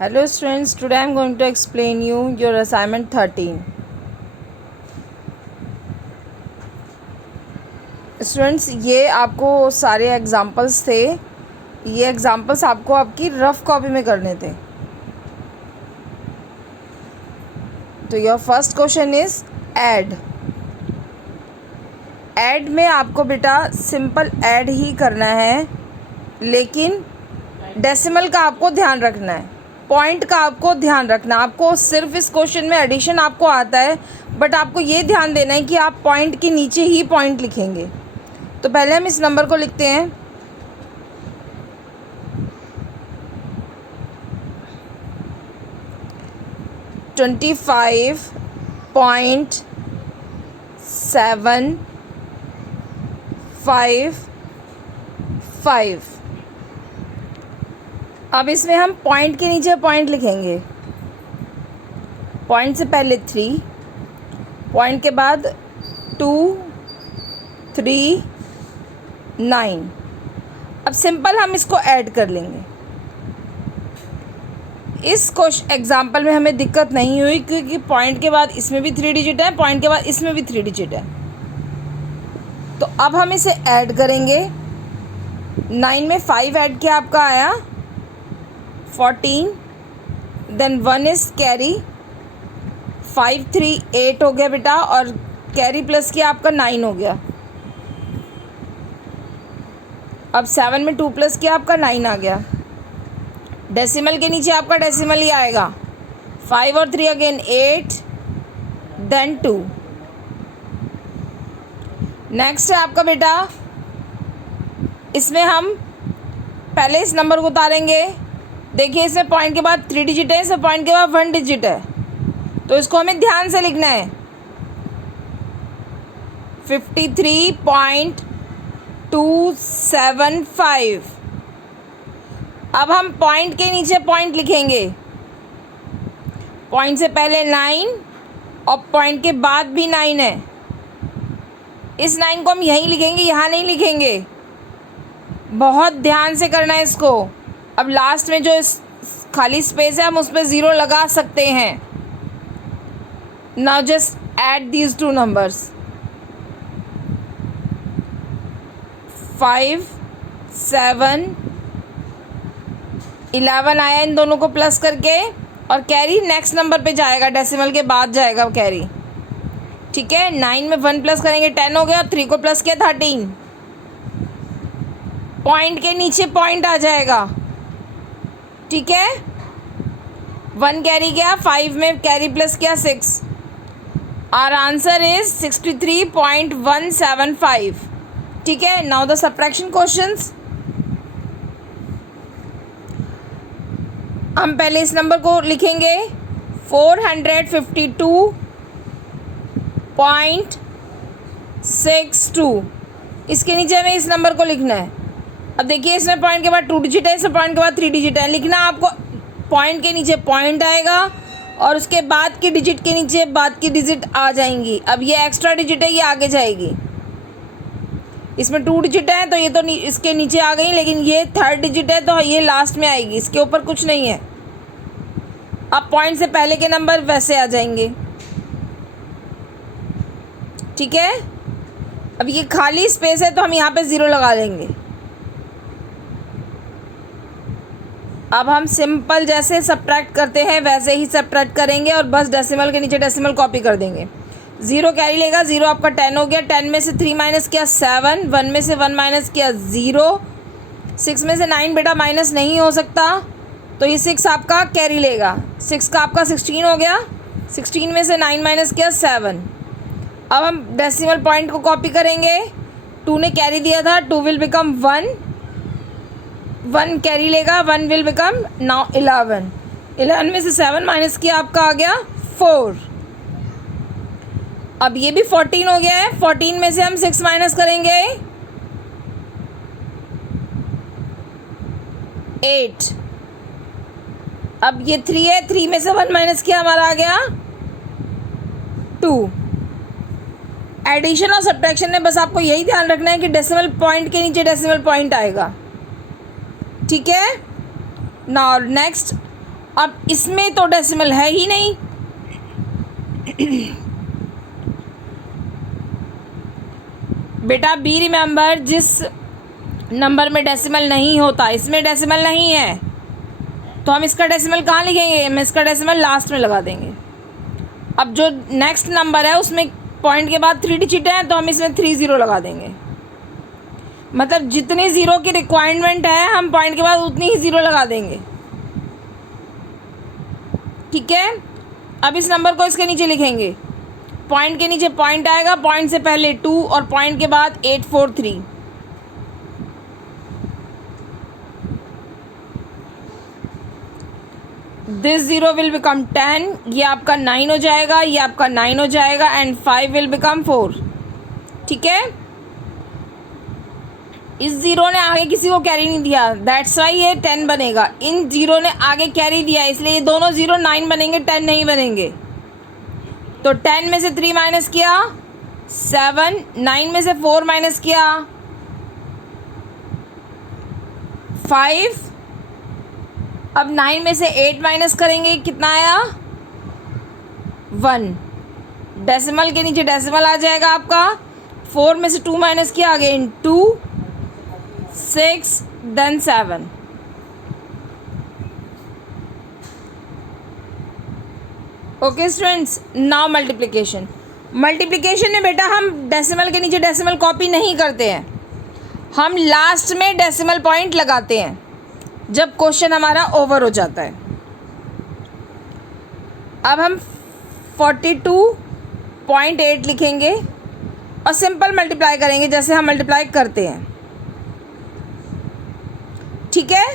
Hello students, today I am going to explain you your assignment 13. Students, ये आपको सारे examples थे। ये एग्जांपल्स आपको आपकी रफ कॉपी में करने थे। तो your first question is add. Add में आपको बेटा सिंपल ऐड ही करना है, लेकिन डेसिमल का आपको ध्यान रखना है, पॉइंट का आपको ध्यान रखना। आपको सिर्फ इस क्वेश्चन में एडिशन आपको आता है, बट आपको ये ध्यान देना है कि आप पॉइंट के नीचे ही पॉइंट लिखेंगे। तो पहले हम इस नंबर को लिखते हैं। $25.755। अब इसमें हम पॉइंट के नीचे पॉइंट लिखेंगे। पॉइंट से पहले 3, पॉइंट के बाद 2, 3, 9। अब सिंपल हम इसको ऐड कर लेंगे। इस क्वेश्चन एग्जाम्पल में हमें दिक्कत नहीं हुई, क्योंकि पॉइंट के बाद इसमें भी 3 डिजिट है, पॉइंट के बाद इसमें भी 3 डिजिट है। तो अब हम इसे ऐड करेंगे। 9 में 5 ऐड किया, आपका आया 14। देन 1 इज कैरी, 5 3 8 हो गया बेटा, और कैरी प्लस किया आपका 9 हो गया। अब 7 में 2 प्लस किया आपका 9 आ गया। डेसिमल के नीचे आपका डेसिमल ही आएगा। 5 और 3 अगेन 8, देन 2। नेक्स्ट है आपका बेटा, इसमें हम पहले इस नंबर को उतारेंगे। देखिए, इसमें पॉइंट के बाद 3 डिजिट है, इसमें पॉइंट के बाद 1 डिजिट है, तो इसको हमें ध्यान से लिखना है। 53.275। अब हम पॉइंट के नीचे पॉइंट लिखेंगे। पॉइंट से पहले 9 और पॉइंट के बाद भी 9 है। इस 9 को हम यहीं लिखेंगे, यहाँ नहीं लिखेंगे। बहुत ध्यान से करना है इसको। अब लास्ट में जो खाली स्पेस है, हम उस पर 0 लगा सकते हैं। Now just add these 2 numbers. 5 7 11 आया इन दोनों को प्लस करके, और कैरी नेक्स्ट नंबर पे जाएगा, डेसिमल के बाद जाएगा कैरी। ठीक है, 9 में 1 प्लस करेंगे 10 हो गया, और 3 को प्लस किया 13। पॉइंट के नीचे पॉइंट आ जाएगा। ठीक है, 1 कैरी गया, 5 में कैरी प्लस किया 6। Our answer is 63.175। ठीक है, नाउ द सब्ट्रैक्शन क्वेश्चंस। हम पहले इस नंबर को लिखेंगे 452.62। इसके नीचे हमें इस नंबर को लिखना है। अब देखिए, इसमें पॉइंट के बाद 2 डिजिट है, इसमें पॉइंट के बाद 3 डिजिट है। लिखना आपको पॉइंट के नीचे पॉइंट आएगा, और उसके बाद की डिजिट के नीचे बाद की डिजिट आ जाएंगी। अब ये एक्स्ट्रा डिजिट है, ये आगे जाएगी। इसमें 2 डिजिट है, तो ये तो इसके नीचे आ गई, लेकिन ये 3rd डिजिट है, तो ये लास्ट में आएगी। इसके ऊपर कुछ नहीं है। अब पॉइंट से पहले के नंबर वैसे आ जाएंगे। ठीक है, अब ये खाली स्पेस है, तो हम यहाँ पे 0 लगा लेंगे। अब हम सिंपल जैसे सब्ट्रैक्ट करते हैं वैसे ही सब्ट्रैक्ट करेंगे, और बस डेसिमल के नीचे डेसिमल कॉपी कर देंगे। 0 कैरी लेगा, 0 आपका 10 हो गया। 10 में से 3 माइनस किया 7, 1 में से 1 माइनस किया 0, 6 में से 9 बेटा माइनस नहीं हो सकता, तो ये 6 आपका कैरी लेगा। 6 का आपका 16 हो गया। 16 में से 9 माइनस किया 7। अब हम डेसिमल पॉइंट को कॉपी करेंगे। 2 ने कैरी दिया था, 2 विल बिकम 1, 1 कैरी लेगा, 1 विल बिकम नाउ 11। 11 में से 7 माइनस किया, आपका आ गया 4। अब ये भी 14 हो गया है। 14 में से हम 6 माइनस करेंगे 8। अब ये 3 है, 3 में से 1 माइनस किया, हमारा आ गया 2। एडिशन और सब्ट्रैक्शन में बस आपको यही ध्यान रखना है कि डेसिमल पॉइंट के नीचे डेसिमल पॉइंट आएगा। ठीक है, नाउ नेक्स्ट अब इसमें तो डेसिमल है ही नहीं, बेटा बी रिमेंबर, जिस नंबर में डेसिमल नहीं होता, इसमें डेसिमल नहीं है, तो हम इसका डेसिमल कहाँ लिखेंगे? हम इसका डेसिमल लास्ट में लगा देंगे। अब जो नेक्स्ट नंबर है उसमें पॉइंट के बाद 3 डिजिट है, तो हम इसमें 3 0 लगा देंगे। मतलब जितनी ज़ीरो की रिक्वायरमेंट है हम पॉइंट के बाद उतनी ही ज़ीरो लगा देंगे। ठीक है, अब इस नंबर को इसके नीचे लिखेंगे। पॉइंट के नीचे पॉइंट आएगा, पॉइंट से पहले 2 और पॉइंट के बाद 843। दिस 0 विल बिकम 10, ये आपका 9 हो जाएगा, ये आपका 9 हो जाएगा, एंड 5 विल बिकम 4। ठीक है, इस ज़ीरो ने आगे किसी को कैरी नहीं दिया, दैट्स वाई ये 10 बनेगा। इन ज़ीरो ने आगे कैरी दिया, इसलिए ये दोनों ज़ीरो 9 बनेंगे, 10 नहीं बनेंगे। तो 10 में से 3 माइनस किया 7, 9 में से 4 माइनस किया 5, अब 9 में से 8 माइनस करेंगे, कितना आया? 1। डेसिमल के नीचे डेसिमल आ जाएगा आपका। 4 में से 2 माइनस किया, again 2, 6, then 7। Okay students, now multiplication. Multiplication में बेटा हम डेसिमल के नीचे डेसिमल कॉपी नहीं करते हैं, हम लास्ट में डेसिमल पॉइंट लगाते हैं जब क्वेश्चन हमारा ओवर हो जाता है। अब हम 42.8 लिखेंगे और सिंपल मल्टीप्लाई करेंगे जैसे हम मल्टीप्लाई करते हैं। ठीक है,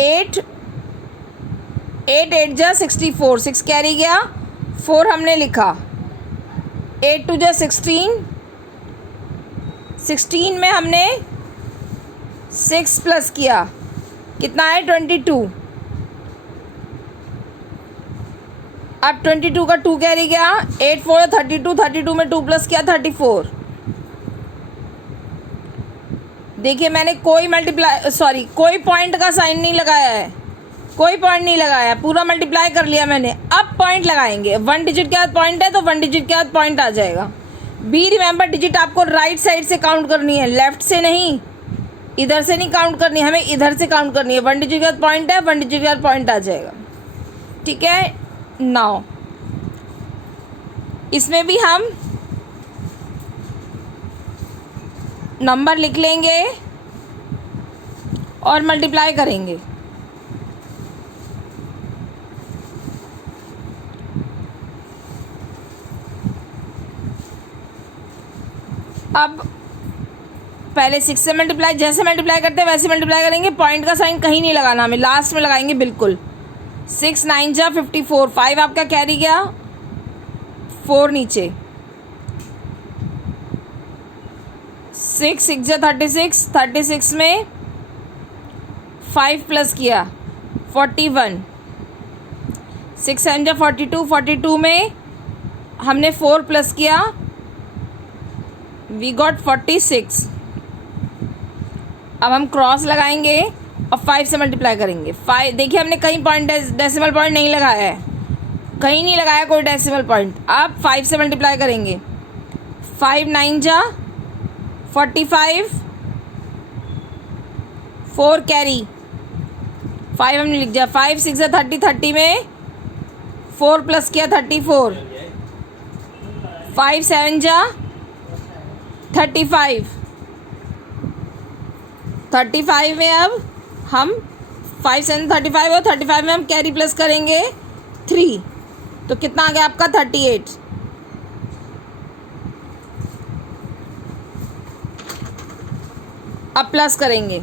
8 8 जा 64, 6 कैरी गया, 4 हमने लिखा, 8 2 जा 16, 16 में हमने 6 प्लस किया, कितना है? 22। अब 22 का 2 कैरी गया, 8 4 32, 32 में 2 प्लस किया 34। देखिए मैंने कोई पॉइंट का साइन नहीं लगाया है, कोई पॉइंट नहीं लगाया, पूरा मल्टीप्लाई कर लिया मैंने। अब पॉइंट लगाएंगे, 1 डिजिट के बाद पॉइंट है तो 1 डिजिट के बाद पॉइंट आ जाएगा। बी रिमेंबर, डिजिट आपको राइट साइड से काउंट करनी है, लेफ्ट से नहीं, इधर से नहीं काउंट करनी है, हमें इधर से काउंट करनी है। 1 डिजिट के बाद पॉइंट है, 1 डिजिट के बाद पॉइंट आ जाएगा। ठीक है, नाउ इसमें भी हम नंबर लिख लेंगे और मल्टीप्लाई करेंगे। अब पहले 6 से मल्टीप्लाई, जैसे मल्टीप्लाई करते हैं वैसे मल्टीप्लाई करेंगे, पॉइंट का साइन कहीं नहीं लगाना हमें, लास्ट में लगाएंगे बिल्कुल। 6 9 जा 54, 5 आपका कैरी गया, 4 नीचे, 6 6 जा 36, 36 में 5 प्लस किया 41, 6 7 जा 42, 42 में हमने 4 प्लस किया, वी गॉट 46। अब हम क्रॉस लगाएंगे और 5 से मल्टीप्लाई करेंगे। 5 देखिए हमने कहीं पॉइंट डेसिमल पॉइंट नहीं लगाया है, कहीं नहीं लगाया कोई डेसिमल पॉइंट। अब 5 से मल्टीप्लाई करेंगे, 5 9 जा 45, 4 कैरी, 5 हमने लिख दिया, 5 6 जा 30, 30 में 4 प्लस किया 34, 5 7 जा 35, 35 में अब हम 5 7 35 और 35 में हम कैरी प्लस करेंगे 3, तो कितना आ गया आपका? 38। अब प्लस करेंगे,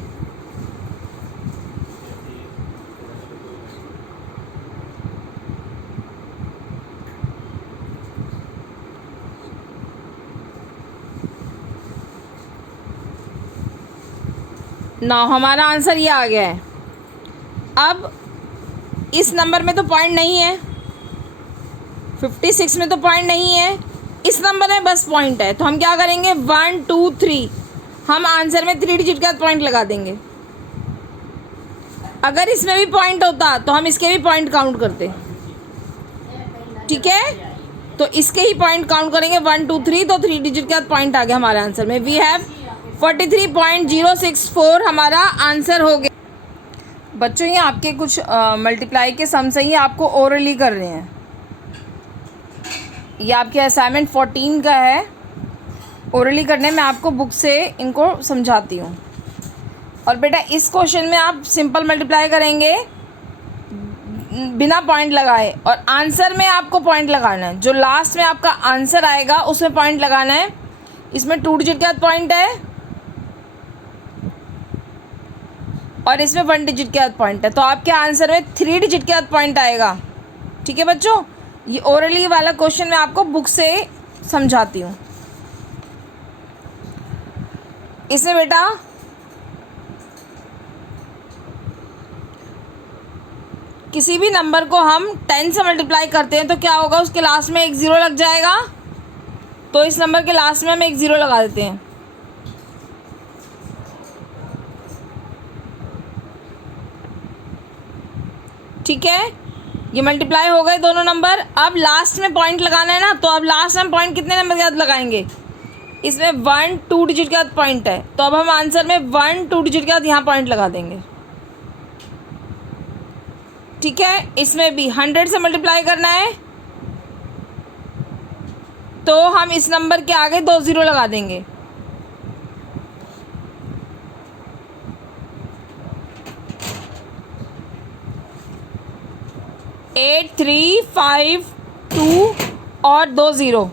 ना हमारा आंसर ये आ गया है। अब इस नंबर में तो पॉइंट नहीं है, 56 में तो पॉइंट नहीं है, इस नंबर में बस पॉइंट है, तो हम क्या करेंगे? 1 2 3, हम आंसर में 3 डिजिट के बाद पॉइंट लगा देंगे। अगर इसमें भी पॉइंट होता तो हम इसके भी पॉइंट काउंट करते, ठीक है। तो इसके ही पॉइंट काउंट करेंगे 1 2 3, तो 3 डिजिट के बाद पॉइंट आ गया हमारे आंसर में। वी हैव 43.064 हमारा आंसर हो गया। बच्चों ये आपके कुछ मल्टीप्लाई के सम से ही आपको ओरली कर रहे हैं। ये आपके असाइनमेंट 14 का है, ओरली करने में आपको बुक से इनको समझाती हूँ। और बेटा इस क्वेश्चन में आप सिंपल मल्टीप्लाई करेंगे बिना पॉइंट लगाए, और आंसर में आपको पॉइंट लगाना है। जो लास्ट में आपका आंसर आएगा उसमें पॉइंट लगाना है। इसमें 2 डिजिट के बाद पॉइंट है और इसमें 1 डिजिट के बाद पॉइंट है, तो आपके आंसर में 3 डिजिट के बाद पॉइंट आएगा, ठीक है बच्चों। ये ओरली वाला क्वेश्चन मैं आपको बुक से समझाती हूँ। इसमें बेटा किसी भी नंबर को हम 10 से मल्टीप्लाई करते हैं तो क्या होगा, उसके लास्ट में एक ज़ीरो लग जाएगा। तो इस नंबर के लास्ट में हम एक ज़ीरो लगा देते हैं, ठीक है। ये मल्टीप्लाई हो गए दोनों नंबर। अब लास्ट में पॉइंट लगाना है ना, तो अब लास्ट में पॉइंट कितने नंबर के बाद लगाएंगे, इसमें 1 2 डिजिट के बाद पॉइंट है, तो अब हम आंसर में 1 2 डिजिट के बाद यहाँ पॉइंट लगा देंगे, ठीक है। इसमें भी 100 से मल्टीप्लाई करना है, तो हम इस नंबर के आगे 2 ज़ीरो लगा देंगे, एट 3 5 2 और 2 ज़ीरो,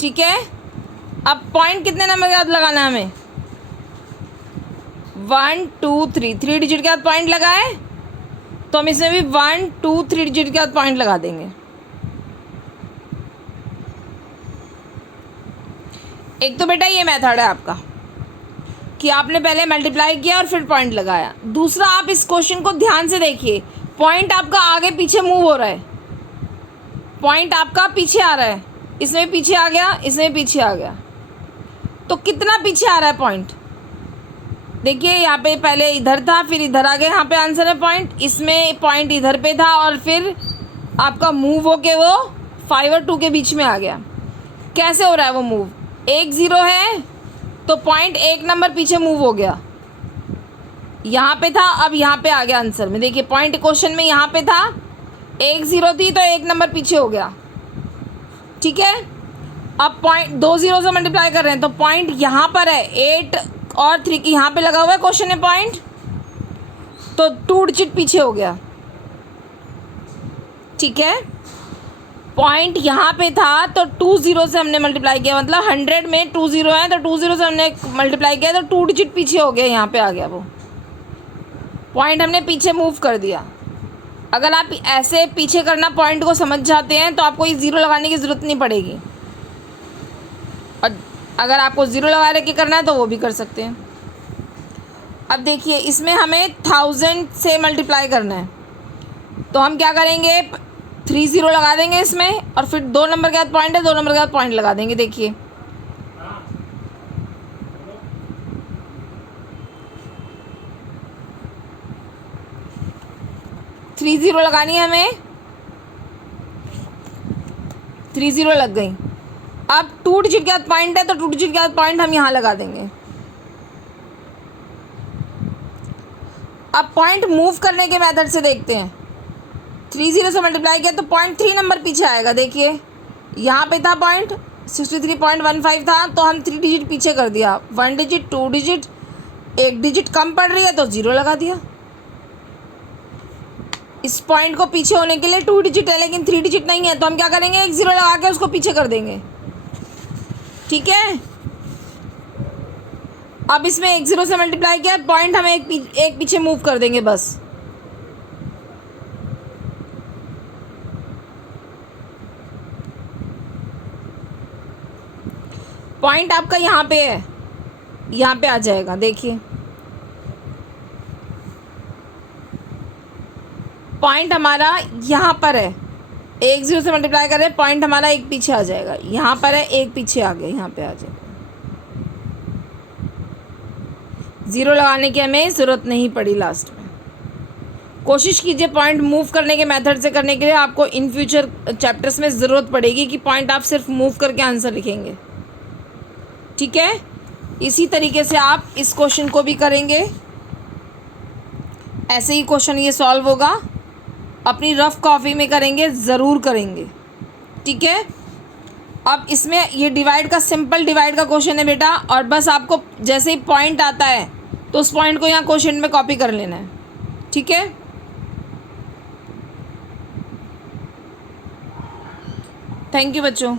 ठीक है। अब पॉइंट कितने नंबर के बाद लगाना है हमें, 1 2 3, 3 डिजिट के बाद पॉइंट लगाए, तो हम इसमें भी 1 2 3 डिजिट के बाद पॉइंट लगा देंगे। एक तो बेटा ये मेथड है आपका कि आपने पहले मल्टीप्लाई किया और फिर पॉइंट लगाया। दूसरा, आप इस क्वेश्चन को ध्यान से देखिए, पॉइंट आपका आगे पीछे मूव हो रहा है, पॉइंट आपका पीछे आ रहा है, इसमें पीछे आ गया, इसमें पीछे आ गया, तो कितना पीछे आ रहा है पॉइंट, देखिए यहाँ पे पहले इधर था, फिर इधर आ गया, यहाँ पे आंसर है पॉइंट, इसमें पॉइंट इधर पे था और फिर आपका मूव होके वो 5 और 2 के बीच में आ गया। कैसे हो रहा है वो मूव, एक ज़ीरो है तो पॉइंट एक नंबर पीछे मूव हो गया, यहाँ पे था अब यहाँ पे आ गया आंसर में। देखिए पॉइंट क्वेश्चन में यहाँ पे था, एक ज़ीरो थी तो एक नंबर पीछे हो गया, ठीक है। अब पॉइंट 2 ज़ीरो से मल्टीप्लाई कर रहे हैं, तो पॉइंट यहाँ पर है, 8 और 3 की यहाँ पे लगा हुआ है क्वेश्चन में पॉइंट, तो 2 डिजिट पीछे हो गया, ठीक है। पॉइंट यहाँ पे था तो 2 ज़ीरो से हमने मल्टीप्लाई किया, मतलब 100 में 2 ज़ीरो है तो 2 ज़ीरो से हमने मल्टीप्लाई किया, तो 2 डिजिट पीछे हो गया, यहाँ पे आ गया वो पॉइंट, हमने पीछे मूव कर दिया। अगर आप ऐसे पीछे करना पॉइंट को समझ जाते हैं तो आपको ये ज़ीरो लगाने की ज़रूरत नहीं पड़ेगी, और अगर आपको ज़ीरो लगा के करना है तो वो भी कर सकते हैं। अब देखिए इसमें हमें 1000 से मल्टीप्लाई करना है, तो हम क्या करेंगे, 3 ज़ीरो लगा देंगे इसमें, और फिर 2 नंबर के बाद पॉइंट है, 2 नंबर के बाद पॉइंट लगा देंगे। देखिए थ्री ज़ीरो लगानी है हमें, 3 ज़ीरो लग गई। अब 2 डिजिट के बाद पॉइंट है तो 2 डिजिट के बाद पॉइंट हम यहाँ लगा देंगे। अब पॉइंट मूव करने के मेथड से देखते हैं, 3 ज़ीरो से मल्टीप्लाई किया तो पॉइंट 3 नंबर पीछे आएगा। देखिए यहाँ पे था पॉइंट 63.15 था, तो हम 3 डिजिट पीछे कर दिया, 1 डिजिट 2 डिजिट, 1 डिजिट कम पड़ रही है तो ज़ीरो लगा दिया। इस पॉइंट को पीछे होने के लिए 2 डिजिट है लेकिन 3 डिजिट नहीं है, तो हम क्या करेंगे, एक ज़ीरो लगा के उसको पीछे कर देंगे, ठीक है। अब इसमें 1 ज़ीरो से मल्टीप्लाई किया, पॉइंट हम एक पीछे मूव कर देंगे बस। पॉइंट आपका यहाँ पे है, यहाँ पे आ जाएगा। देखिए पॉइंट हमारा यहाँ पर है, 1 ज़ीरो से मल्टीप्लाई कर रहे हैं, पॉइंट हमारा एक पीछे आ जाएगा, यहाँ पर है, एक पीछे आ गया, यहाँ पे आ जाएगा। ज़ीरो लगाने की हमें ज़रूरत नहीं पड़ी लास्ट में। कोशिश कीजिए पॉइंट मूव करने के मेथड से करने के लिए। आपको इन फ्यूचर चैप्टर्स में ज़रूरत पड़ेगी कि पॉइंट आप सिर्फ मूव करके आंसर लिखेंगे, ठीक है। इसी तरीके से आप इस क्वेश्चन को भी करेंगे, ऐसे ही क्वेश्चन ये सॉल्व होगा। अपनी रफ कॉपी में करेंगे, ज़रूर करेंगे, ठीक है। अब इसमें ये डिवाइड का सिंपल डिवाइड का क्वेश्चन है बेटा, और बस आपको जैसे ही पॉइंट आता है तो उस पॉइंट को यहाँ क्वेश्चन में कॉपी कर लेना है, ठीक है। थैंक यू बच्चों।